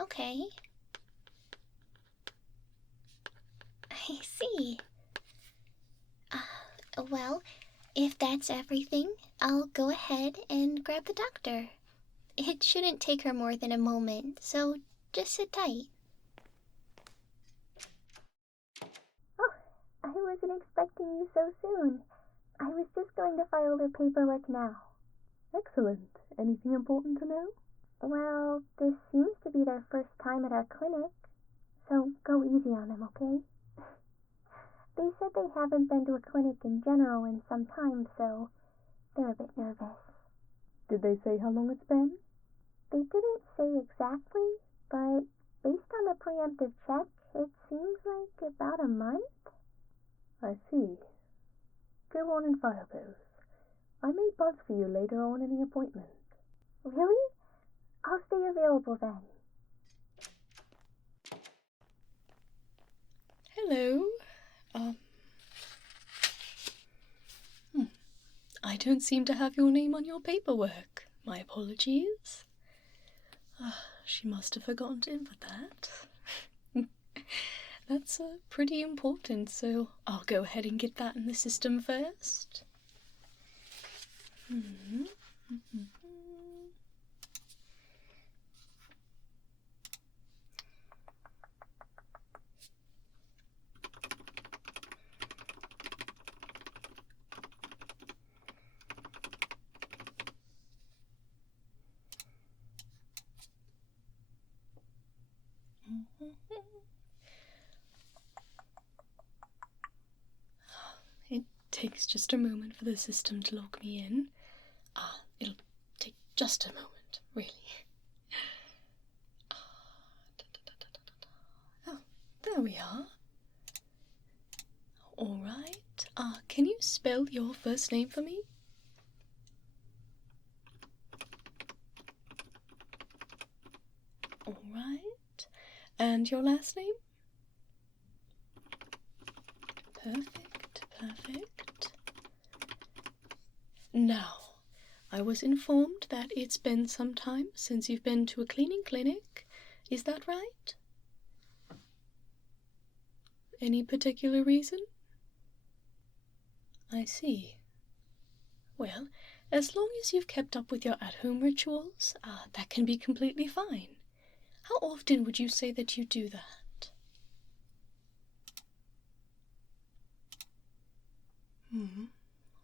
Okay. I see. Well, if that's everything, I'll go ahead and grab the doctor. It shouldn't take her more than a moment, so just sit tight. Oh, I wasn't expecting you so soon. I was just going to file their paperwork now. Excellent. Anything important to know? Well, this seems to be their first time at our clinic, so go easy on them, okay? They said they haven't been to a clinic in general in some time, so they're a bit nervous. Did they say how long it's been? They didn't say exactly, but based on the preemptive check, it seems like about a month. I see. Go on and file those. I may buzz for you later on in the appointment. Really? I'll stay available then. Hello. I don't seem to have your name on your paperwork. My apologies. She must have forgotten to input that. That's pretty important, so I'll go ahead and get that in the system first. It takes just a moment for the system to log me in. It'll take just a moment, really. Oh, there we are. Alright. Can you spell your first name for me? Alright. And your last name? Perfect, perfect. Now, I was informed that it's been some time since you've been to a cleaning clinic. Is that right? Any particular reason? I see. Well, as long as you've kept up with your at-home rituals, that can be completely fine. How often would you say that you do that?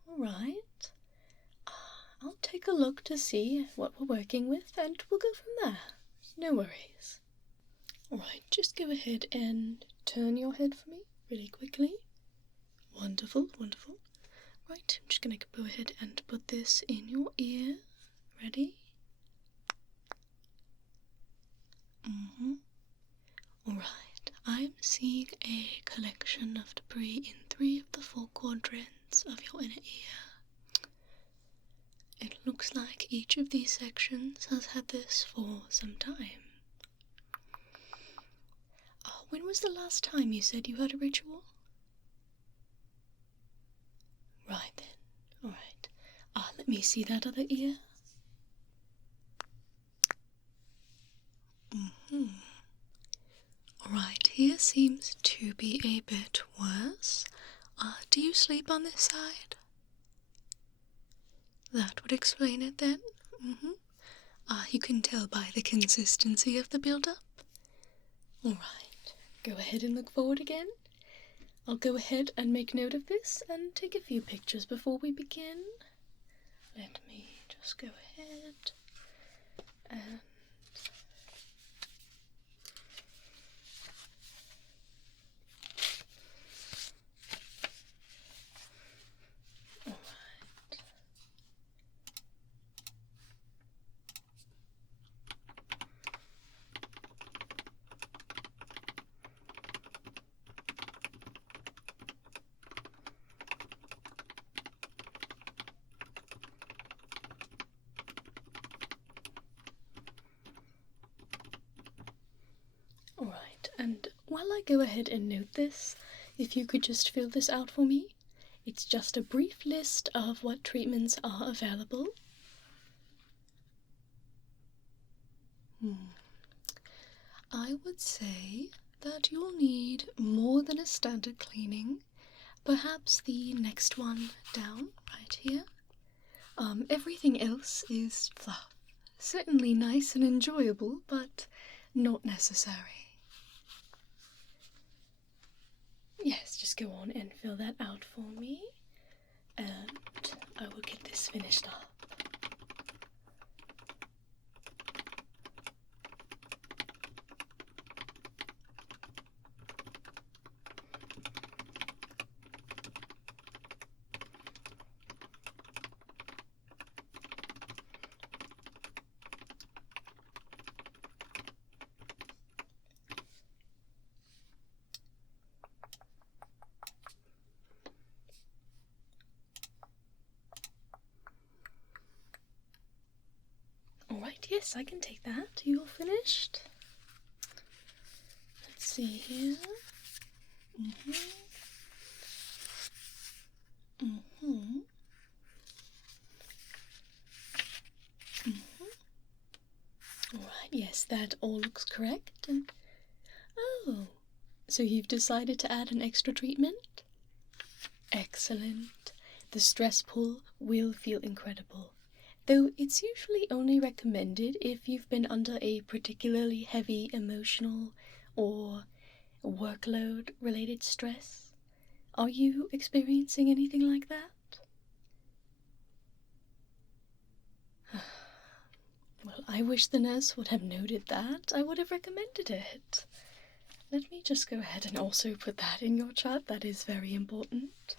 Alright. I'll take a look to see what we're working with, and we'll go from there. No worries. Alright, just go ahead and turn your head for me really quickly. Wonderful, wonderful. Right, I'm just going to go ahead and put this in your ear. Ready? Alright, I'm seeing a collection of debris in 3 of the 4 quadrants of your inner ear. It looks like each of these sections has had this for some time. When was the last time you said you had a ritual? Right then, alright. Let me see that other ear. Alright, here seems to be a bit worse. Do you sleep on this side? That would explain it then. You can tell by the consistency of the build-up. Alright, go ahead and look forward again. I'll go ahead and make note of this and take a few pictures before we begin. Let me just go ahead and... Alright, and while I go ahead and note this, if you could just fill this out for me. It's just a brief list of what treatments are available. I would say that you'll need more than a standard cleaning. Perhaps the next one down, right here. Everything else is fluff. Certainly nice and enjoyable, but not necessary. Yes, just go on and fill that out for me, and I will get this finished up. Alright, yes, I can take that. You all finished? Let's see here. Alright, yes, that all looks correct. Oh, so you've decided to add an extra treatment? Excellent. The stress pull will feel incredible, though it's usually only recommended if you've been under a particularly heavy emotional or workload-related stress. Are you experiencing anything like that? Well, I wish the nurse would have noted that. I would have recommended it. Let me just go ahead and also put that in your chart. That is very important.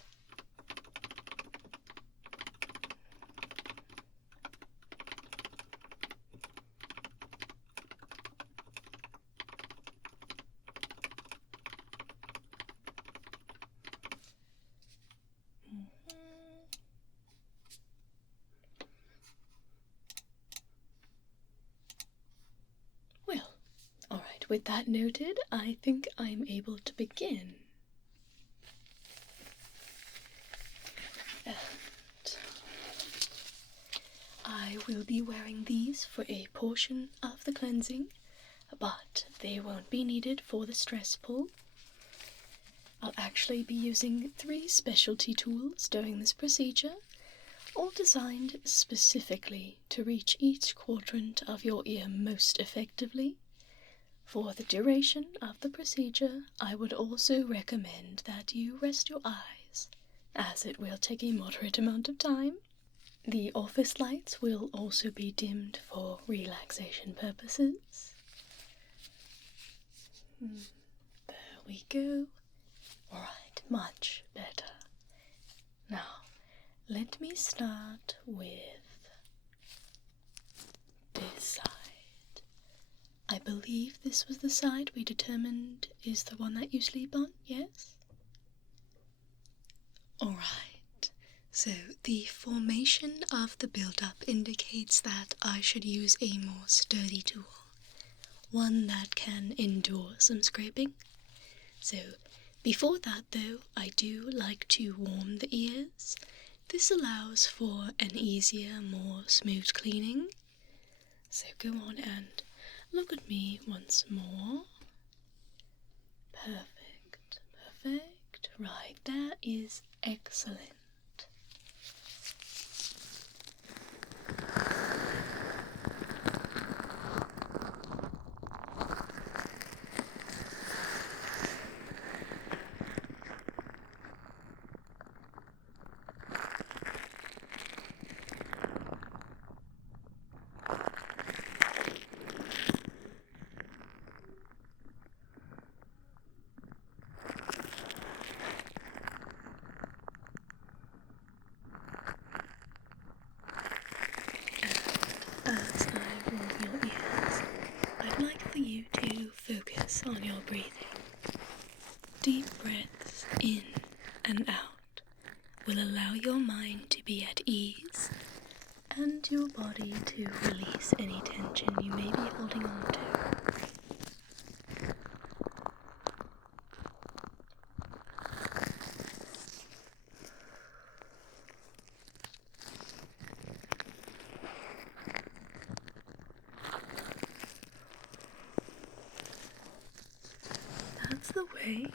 With that noted, I think I'm able to begin. And I will be wearing these for a portion of the cleansing, but they won't be needed for the stress pull. I'll actually be using 3 specialty tools during this procedure, all designed specifically to reach each quadrant of your ear most effectively. For the duration of the procedure, I would also recommend that you rest your eyes, as it will take a moderate amount of time. The office lights will also be dimmed for relaxation purposes. There we go. Alright, much better. Now, let me start with this side. I believe this was the side we determined is the one that you sleep on, yes? Alright, so the formation of the build-up indicates that I should use a more sturdy tool, one that can endure some scraping. So before that though, I do like to warm the ears. This allows for an easier, more smooth cleaning. So go on and look at me once more. Perfect, perfect. Right, that is excellent. As I warm your ears, I'd like for you to focus on your breathing. Deep breaths in and out will allow your mind to be at ease and your body to release any tension you may be holding on to. that's the way.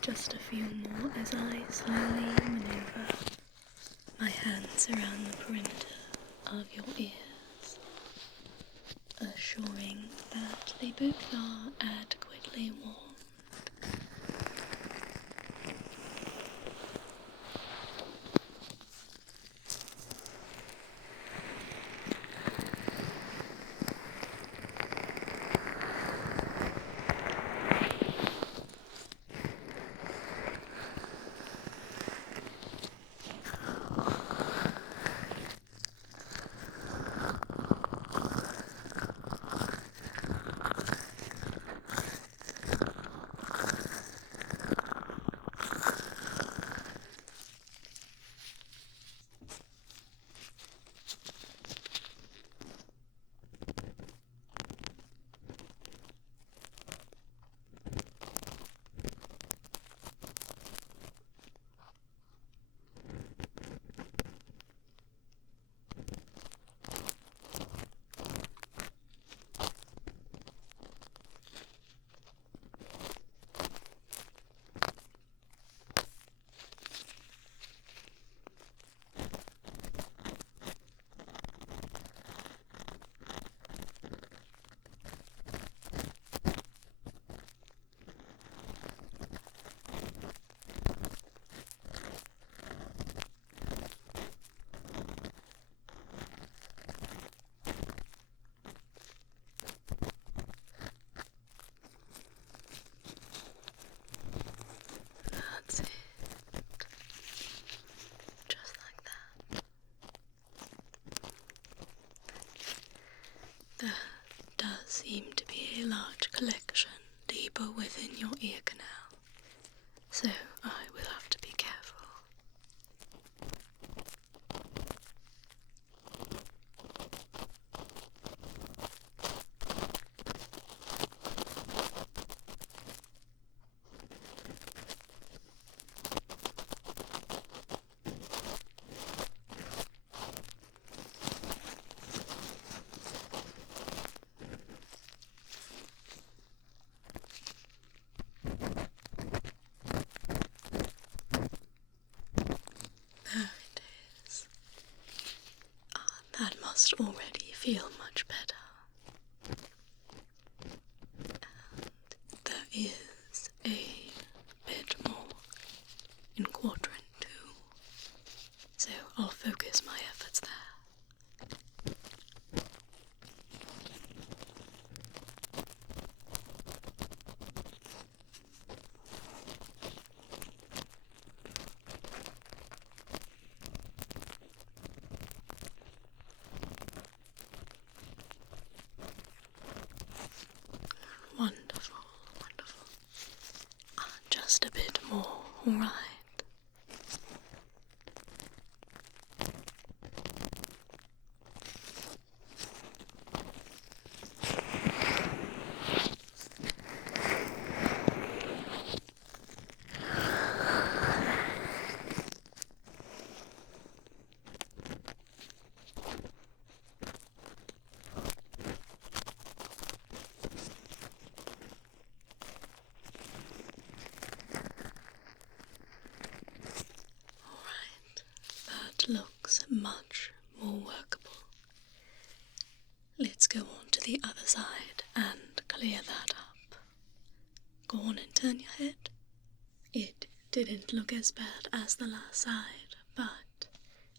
Just a few more as I slowly maneuver my hands around the perimeter of your ears, assuring that they both are adequately warmed. That's it. Just like that. There does seem to be a large collection deeper within your ear canal, so I will have to be careful. There it is. That must already feel much better. And there is a bit more in quadrant 2, so I'll focus my efforts there. Wonderful, wonderful. Just a bit more, alright. Looks much more workable. Let's go on to the other side and clear that up. Go on and turn your head. It didn't look as bad as the last side, but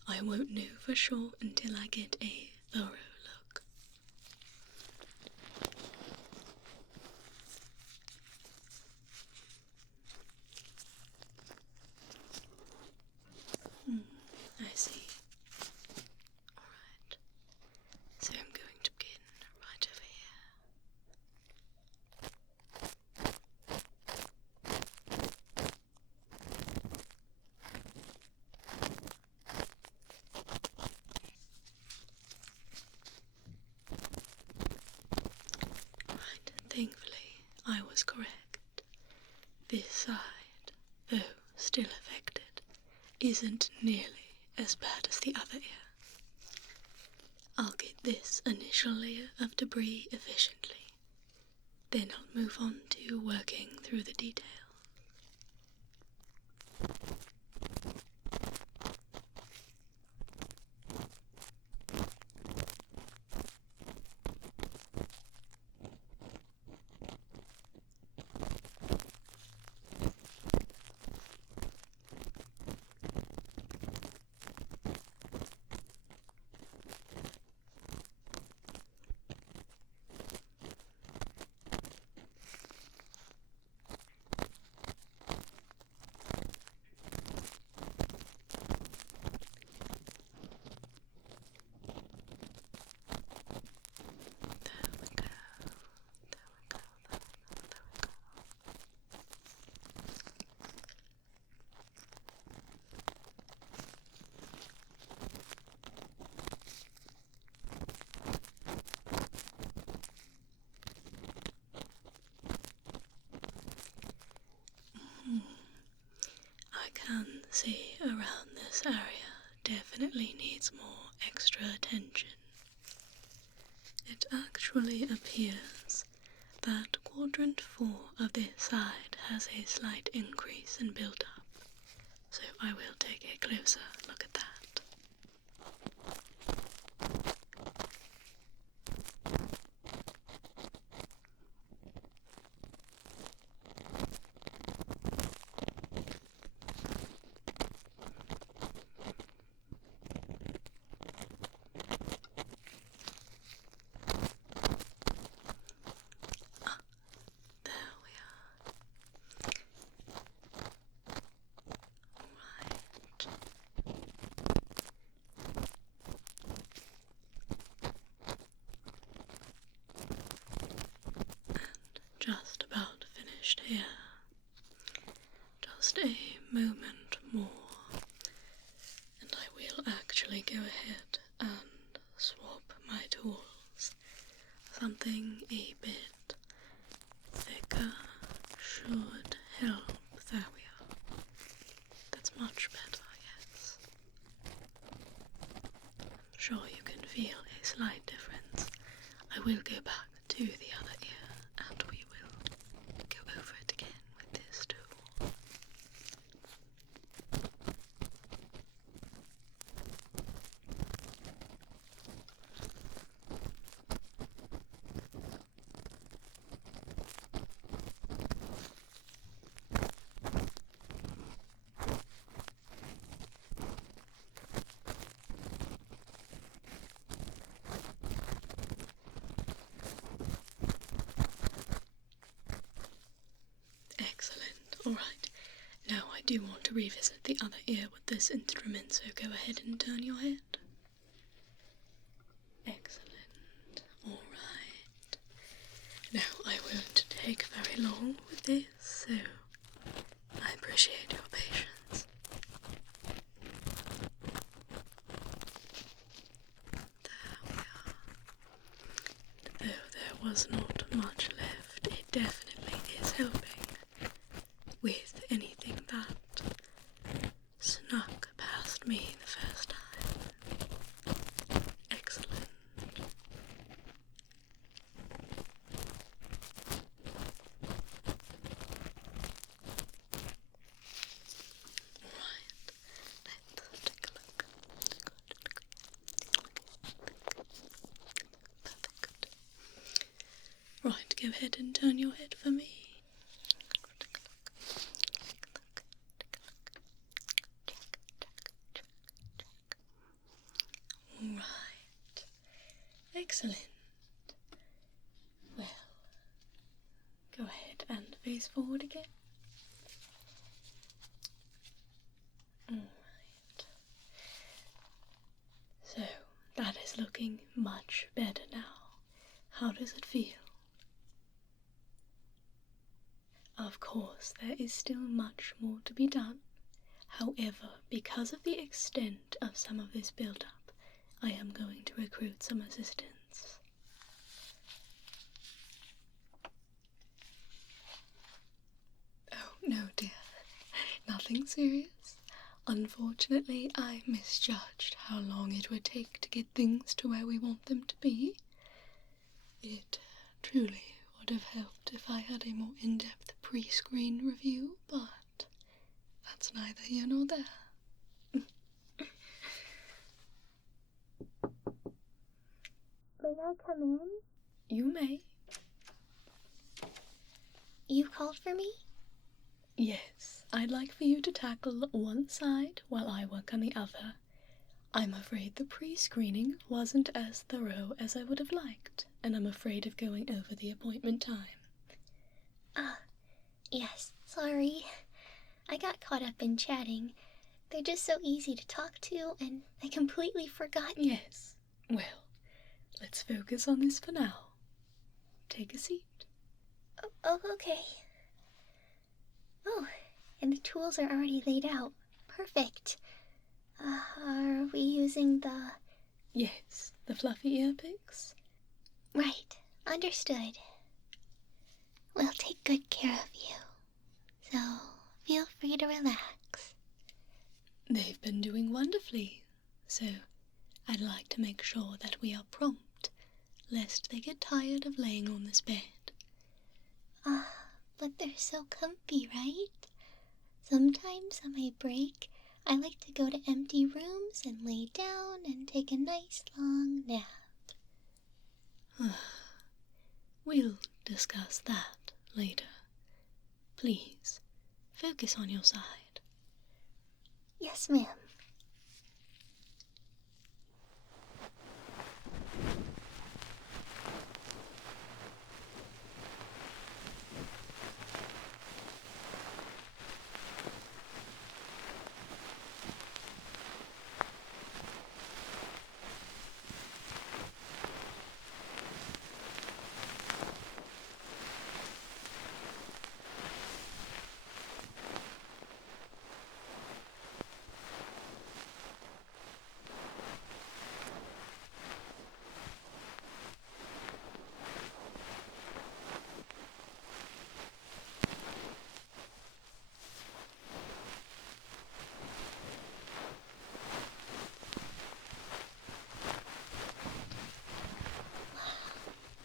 I won't know for sure until I get a thorough look. I see. Alright. So I'm going to begin right over here. Right, thankfully I was correct. This side, though still affected, isn't nearly as bad as the other ear. I'll get this initial layer of debris efficiently, then I'll move on to working through the details. I can see around this area definitely needs more extra attention. It actually appears that quadrant 4 of this side has a slight increase in build-up, so I will take a closer look at that. Just about finished here. Just a moment more, and I will actually go ahead and swap my tools. Something a bit thicker should help. There we are. That's much better, yes. I'm sure you can feel a slight difference. I will go back to the other ear and we will go over it again with this tool. Excellent. Alright, now I do want to revisit the other ear with this instrument, so go ahead and turn your head. Excellent. Alright. Now I won't take very long with this, so I appreciate your patience. There we are. Though there was not much left, it definitely is helping with anything that snuck past me the first time. Excellent. Alright, let's take a look. Perfect. Right, go ahead and turn your head for me. Right. Excellent. Well, go ahead and face forward again. Alright. So, that is looking much better now. How does it feel? Of course, there is still much more to be done. However, because of the extent of some of this build-up, I am going to recruit some assistance. Oh, no dear. Nothing serious. Unfortunately, I misjudged how long it would take to get things to where we want them to be. It truly would have helped if I had a more in-depth pre-screen review, but that's neither here nor there. May I come in? You may. You called for me? Yes, I'd like for you to tackle one side while I work on the other. I'm afraid the pre-screening wasn't as thorough as I would have liked, and I'm afraid of going over the appointment time. Yes, sorry. I got caught up in chatting. They're just so easy to talk to, and I completely forgot. Yes, well, let's focus on this for now. Take a seat. Oh, okay. Oh, and the tools are already laid out. Perfect. Are we using the... Yes, the fluffy ear picks? Right, understood. We'll take good care of you, so feel free to relax. They've been doing wonderfully, so I'd like to make sure that we are prompt, lest they get tired of laying on this bed. But they're so comfy, right? Sometimes on my break, I like to go to empty rooms and lay down and take a nice long nap. We'll discuss that later. Please, focus on your side. Yes, ma'am.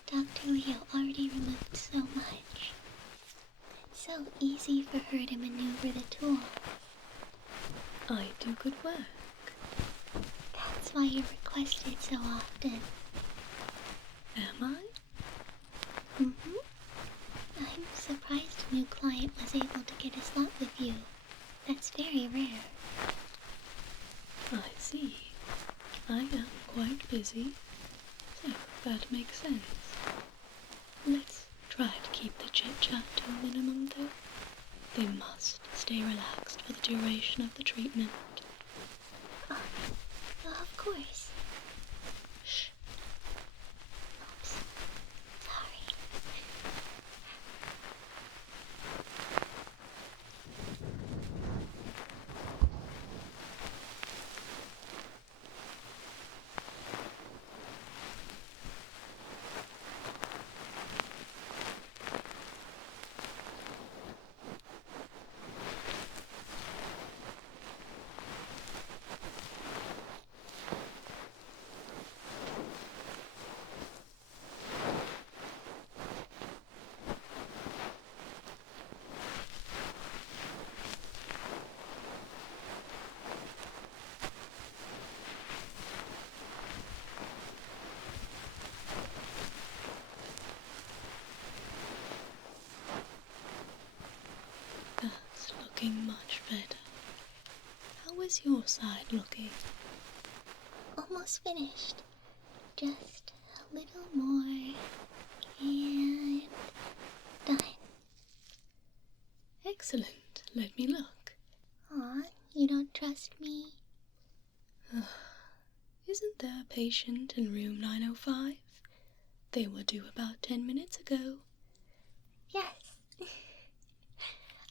Dr. Leo already removed so much. It's so easy for her to maneuver the tool. I do good work. That's why you're requested so often. Am I? Mm-hmm. I'm surprised a new client was able to get a slot with you. That's very rare. I see. I am quite busy, so that makes sense. Let's try to keep the chit-chat to a minimum, though. They must stay relaxed for the duration of the treatment. Of course. Shh. Oops. Sorry. That's looking much better. How is your side looking? Almost finished. Just a little more. And done. Excellent. Let me look. Aw, you don't trust me? Isn't there a patient in room 905? They were due about 10 minutes ago. Yes.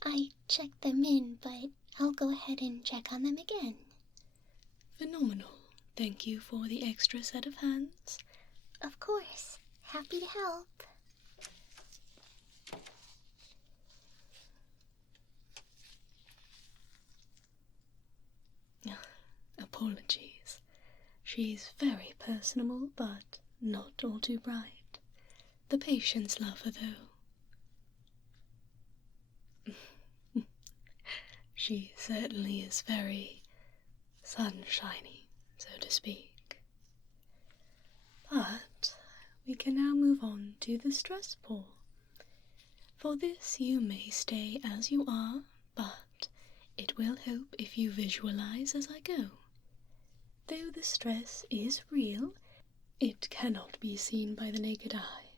I checked them in, but I'll go ahead and check on them again. Phenomenal. Thank you for the extra set of hands. Of course. Happy to help. Apologies. She's very personable, but not all too bright. the patience lover, though. She certainly is very sunshiny, so to speak. But we can now move on to the stress ball. For this you may stay as you are, but it will help if you visualize as I go. Though the stress is real, it cannot be seen by the naked eye.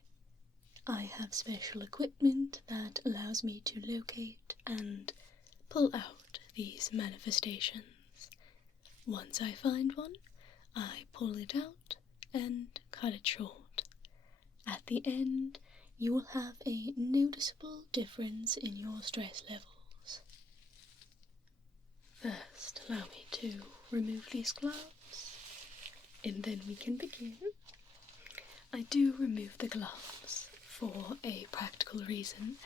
I have special equipment that allows me to locate and pull out these manifestations. Once I find one, I pull it out and cut it short. At the end, you will have a noticeable difference in your stress levels. First, allow me to remove these gloves, and then we can begin. I do remove the gloves for a practical reason.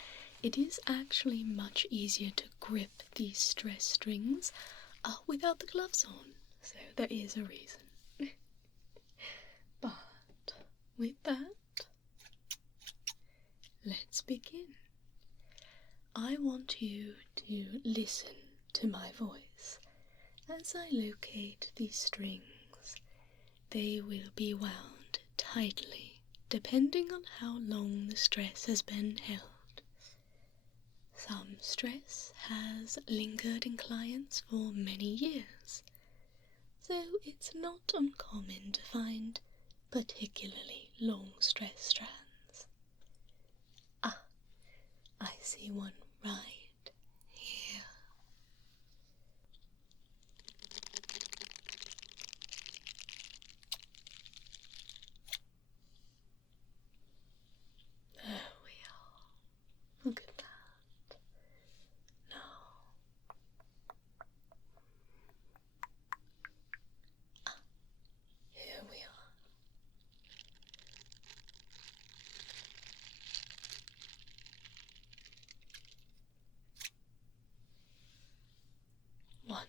It is actually much easier to grip these stress strings without the gloves on, so there is a reason. But with that, let's begin. I want you to listen to my voice as I locate these strings. They will be wound tightly depending on how long the stress has been held. Some stress has lingered in clients for many years, so it's not uncommon to find particularly long stress strands. I see one right here. There we are. Look at that. Now, here we are. Wonderful.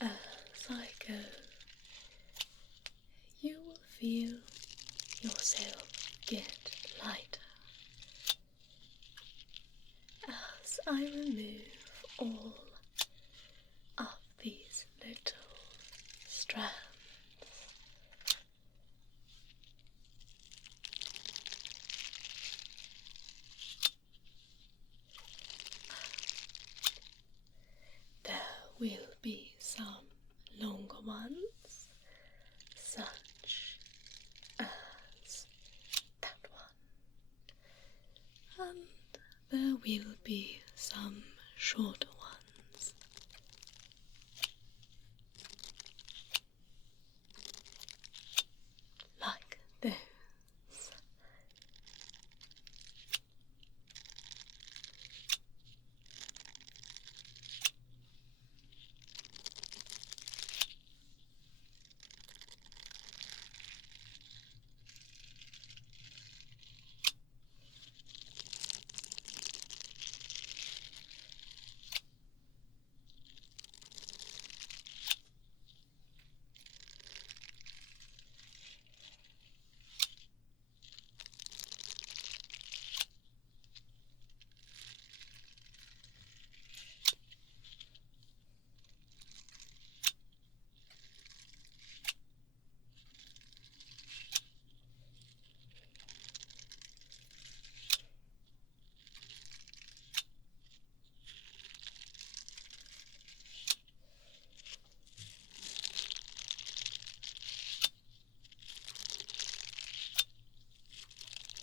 As I go, you will feel yourself get lighter as I remove all of these little strands. There will be some longer ones, such as that one, and there will be some shorter ones, like those.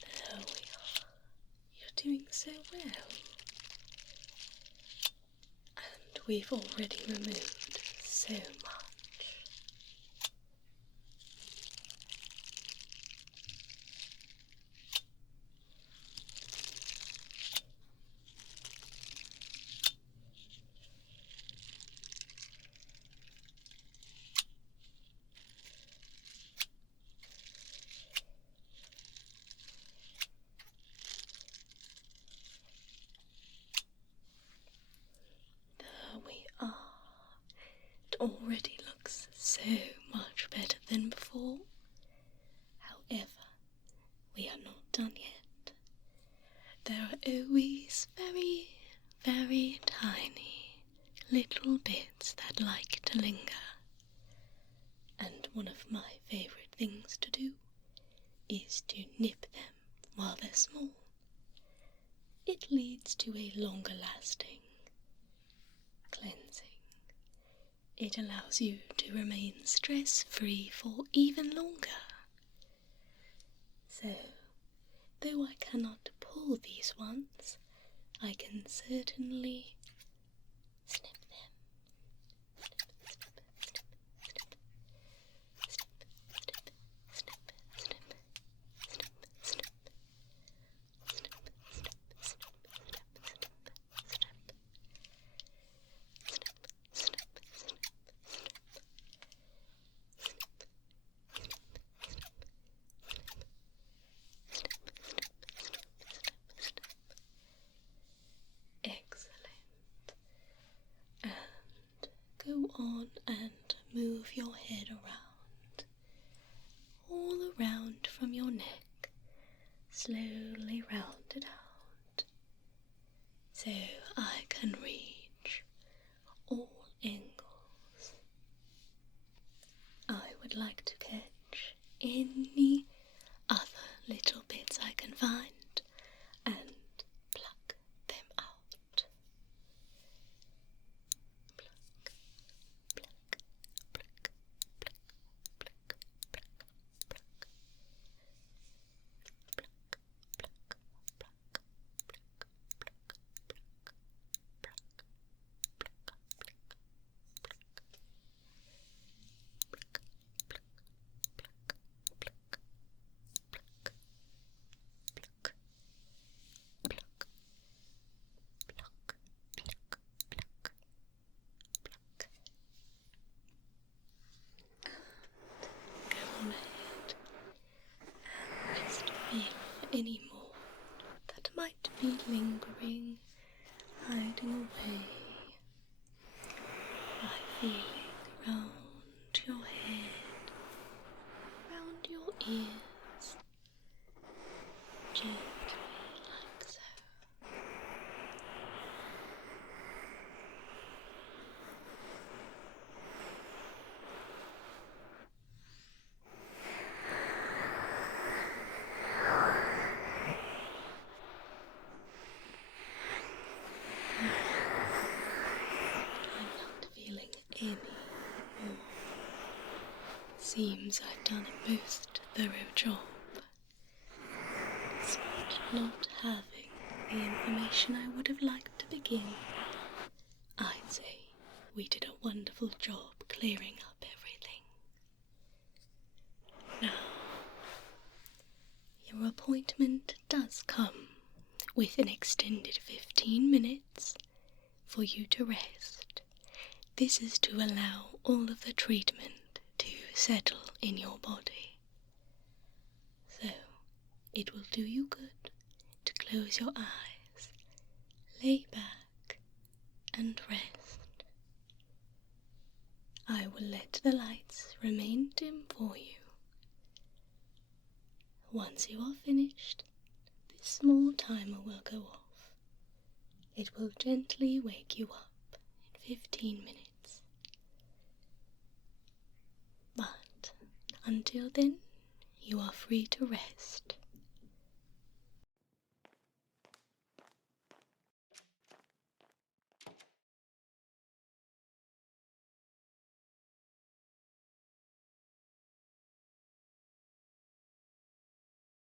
There we are. You're doing so well. And we've already removed so much. It already looks so much better than before. However, we are not done yet. There are always very, very tiny little bits that like to linger. And one of my favourite things to do is to nip them while they're small. It leads to a longer lasting cleansing. It allows you to remain stress-free for even longer. So, though I cannot pull these ones, I can certainly snip them. Go on and move your head around, all around from your neck, slowly round it out, so I can reach all angles. I would like to catch any other little bits I can find and pluck them out. Any more that might be lingering, hiding away by feeling around your head, around your ears, gently like so. Any more. Seems I've done a most thorough job. Despite not having the information I would have liked to begin, I'd say we did a wonderful job clearing up everything. Now, your appointment does come with an extended 15 minutes for you to rest. This is to allow all of the treatment to settle in your body. So, it will do you good to close your eyes, lay back, and rest. I will let the lights remain dim for you. Once you are finished, this small timer will go off. It will gently wake you up in 15 minutes. But until then, you are free to rest.